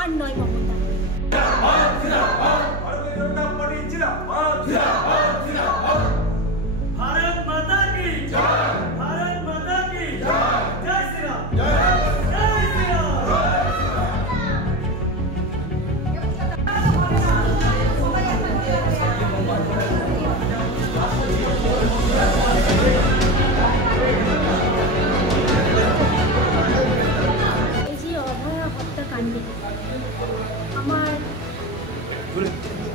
আর নয় মমতা।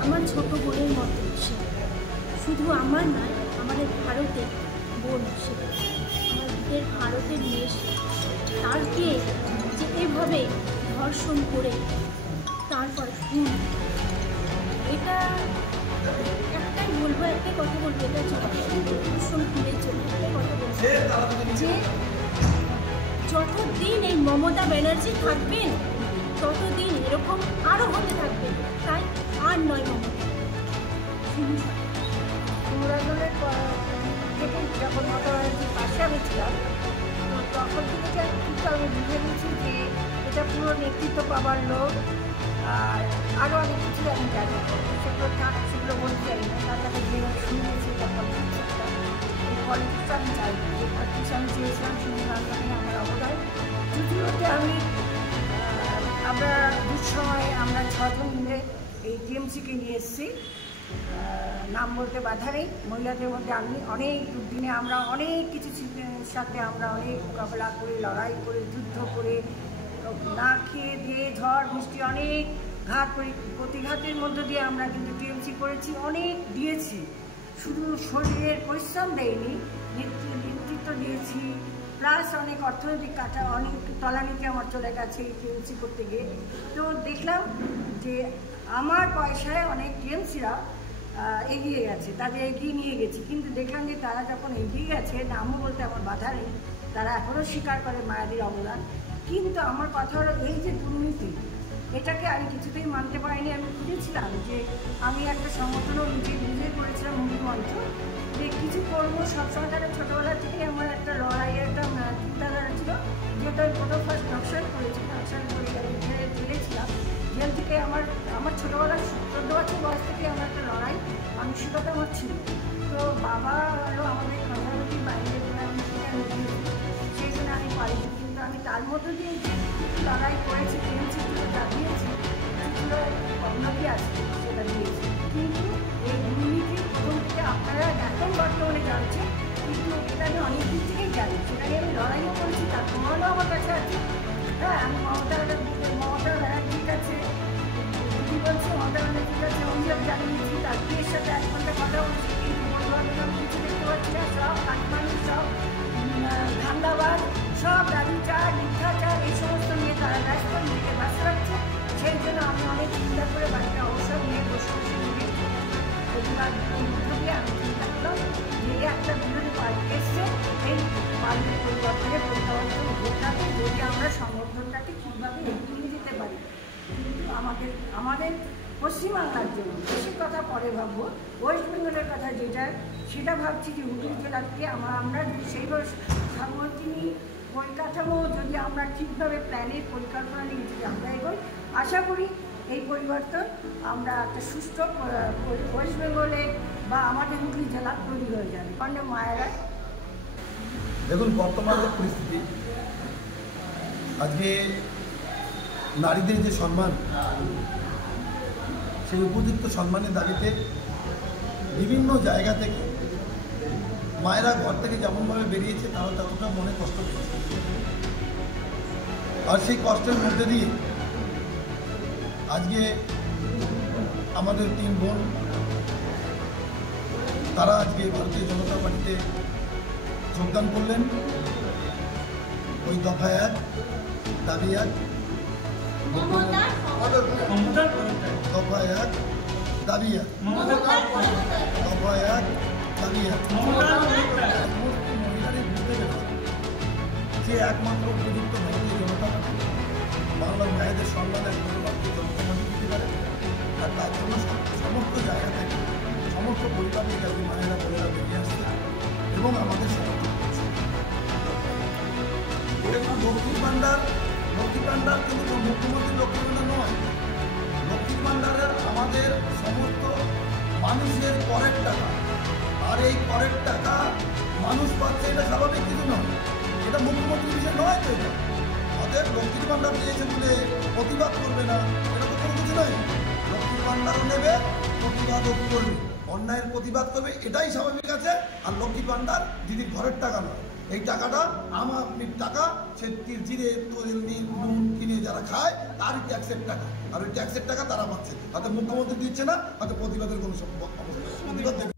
আমার ছোট বোনের মতো সে, শুধু আমার নয়, আমাদের ভারতের বোন সে, আমাদের ভারতের মেয়ে সে। তারকে যে এভাবে ধর্ষণ করে তারপর খুন, এটা একটাই বলবো, একটাই কথা বলবো, এটা ধর্ষণ খুনের জন্য একটাই কথা বলবো যে যতদিন এই মমতা ব্যানার্জি থাকবেন ততদিন এরকম আরও হতে থাকবে। তাই আর নয় মমতা। পুরাদলের থেকে যখন মমতা ব্যানার্জির পাশে আমি ছিলাম, তো তখন থেকে কিন্তু আমি বুঝে নিয়েছি যে এটা পুরো নেতৃত্ব পাবার লোক। আর আরও অনেক কিছু আমি জানি, সেগুলো বলতে চাই না। তার কাছে যেভাবে শুনেছি এটা পলিটিক্সটা, এই পলিটিক্স আমি চাই, এই পলিটিক্স আমি চেয়েছিলাম, শুনলাম আমার অবদান। তৃতীয়তে আমরা দুঃসময়ে আমরা 6 জন মিলে এই টিএমসিকে নিয়ে এসেছি। নাম বলতে বাধা নেই, মহিলাদের মধ্যে আমি অনেক দুর্দিনে আমরা অনেক কিছু সাথে আমরা অনেক মোকাবেলা করে, লড়াই করে, যুদ্ধ করে, না খেয়ে দিয়ে ঝড় বৃষ্টি অনেক ঘাত প্রতিঘাতের মধ্য দিয়ে আমরা কিন্তু টিএমসি করেছি, অনেক দিয়েছি। শুধু শরীরের পরিশ্রম দেয়নি, নেতৃত্ব দিয়েছি, প্লাস অনেক অর্থনৈতিক কাটা, অনেক তলানিতে আমার চলে গেছে এই টিএমসি করতে গিয়ে। তো দেখলাম যে আমার পয়সায় অনেক টিএমসিরা এগিয়ে গেছে, তাদের এগিয়ে নিয়ে গেছি। কিন্তু দেখলাম যে তারা যখন এগিয়ে গেছে, নামও বলতে আমার বাধা নেই, তারা এখনও স্বীকার করে মায়েদের অবদান। কিন্তু আমার কথা হলো এই যে দুর্নীতি, এটাকে আমি কিছুতেই মানতে পারিনি। আমি বুঝেছিলাম যে আমি একটা সংগঠনও নিজে করেছিলাম, মুভি মঞ্চ, যে কিছু করবো। সবসময় তারা ছোটোবেলা থেকেই আমার একটা লড়াইয়ের একটা চিন্তাধারা ছিল। যেহেতু আমি প্রথম ফার্স্ট নকশাল করেছি, নকশাল করে জেলে ছিলাম। জেল থেকে আমার ছোটোবেলার 14 বছর বয়স থেকে আমার একটা লড়াই মানসিকতা আমার ছিল। তো বাবা হলো আমাদের প্রধানমন্ত্রী বাইরে আমি সেই জন্য আমি পারিনি। কিন্তু আমি তার মধ্যে দিয়ে যে লড়াই করেছি, টিএমসিগুলো যা দিয়েছি সেগুলো উন্নতি আছে, সেটা দিয়েছি। কিন্তু এই দুর্নীতি প্রথম থেকে আপনারা এখন বর্তমানে জানছেন, কিন্তু এটা আমি অনেক দিন থেকেই জানি, সেটা নিয়ে আমি লড়াইও করেছি, তার প্রমাণও আমার কাছে আছে। হ্যাঁ, আমি মমতা ব্যানার্জির কাছে দিদি বলছি, মমতা ব্যানার্জির কাছে অভিযোগ জানিয়েছি, তার বিয়ের সাথে 1 ঘন্টা কথা বলছি, কিন্তু বন্ধু আমি কিছু দেখতে পাচ্ছি না। সব কাঠমানি, সব ধান্দাবাজ, সব রাজুচার, মিথ্যাচার, এই সমস্ত নিয়ে তারা ব্যস্ত, নিজেকে ব্যস্ত রাখছে। সেই জন্য আমি অনেক চিন্তা করে বাড়িতে অবসর নিয়ে বসে নিয়ে প্রতিবাদ দিয়ে আমি চিন্তা করলাম যে একটা বিরোধী পার্টি এসছে, এই পার্টির পরিবর্তনে প্রত্যাবর্তন ভোটটাকে যদি আমরা সংগঠনটাকে ঠিকভাবে এগিয়ে নিয়ে যেতে পারি। কিন্তু আমাদের পশ্চিমবাংলার জন্য বেশি কথা পরে ভাববো, ওয়েস্ট বেঙ্গলের কথা সেটা ভাবছি যে হুগলি জেলাকে আমরা সেইভাবে সাংগঠনিক পরিকাঠামো যদি আমরা ঠিকভাবে প্ল্যানের পরিকল্পনা নিয়ে যদি আমরা এগোই, আশা করি এই পরিবর্তন আমরা একটা সুস্থ ওয়েস্ট বেঙ্গলে বা আমাদের হুগলি জেলা তৈরি হয়ে যাবে। কারণ মায়েরা দেখুন, বর্তমান যে পরিস্থিতি, আজকে নারীদের যে সম্মান, সেই উপযুক্ত সম্মানের দাবিতে বিভিন্ন জায়গা থেকে মায়েরা ঘর থেকে যেমনভাবে বেরিয়েছে, তারা ততটা মনে কষ্ট পেয়েছে। আর সেই কষ্টের মধ্যে দিয়ে আজকে আমাদের 3 বোন, তারা আজকে ভারতীয় জনতা পার্টিতে যোগদান করলেন। ওই দফা 1 দাবি 1, দফা 1 দাবি 1, দফা 1 দাবি 1। মহিলাদের বুঝতে পেরেছে যে একমাত্র উপযুক্ত ভারতীয় জনতা পার্টি বাংলার মায়েদের সম্মান একমাত্র ভারতীয় জনতা পার্টি দিতে পারে। আর তার জন্য সমস্ত জায়গা থেকে সমস্ত পরিবারের কাছে মায়েরা বোনেরা বেরিয়ে আসছে এবং আমাদের সমর্থন করছে। লক্ষ্মীর ভাণ্ডার কিন্তু মুখ্যমন্ত্রীর লক্ষ্মীর ভাণ্ডার নয়, মানুষের করের টাকা, আর এই করের টাকা মানুষ পাচ্ছে, এটা স্বাভাবিক কিছু নয়, এটা মুখ্যমন্ত্রী বিষয় নয় তো। এটা অতএব লক্ষ্মীর ভাণ্ডার দিয়েছে বলে প্রতিবাদ করবে না, এটা তো কোনো কিছু নয়। লক্ষ্মীর ভাণ্ডারও নেবে, প্রতিবাদও করবে, অন্যায়ের প্রতিবাদ করবে, এটাই স্বাভাবিক আছে। আর লক্ষ্মীর ভাণ্ডার দিদির ঘরের টাকা নয়, এই টাকাটা আমার টাকা, সে জিরে তেল নুন কিনে যারা খায় তারই ট্যাক্সের টাকা, আর ওই ট্যাক্সের টাকা তারা পাচ্ছে। হয়তো মুখ্যমন্ত্রী দিচ্ছে না, হয়তো প্রতিবাদের কোনো প্রতিবাদ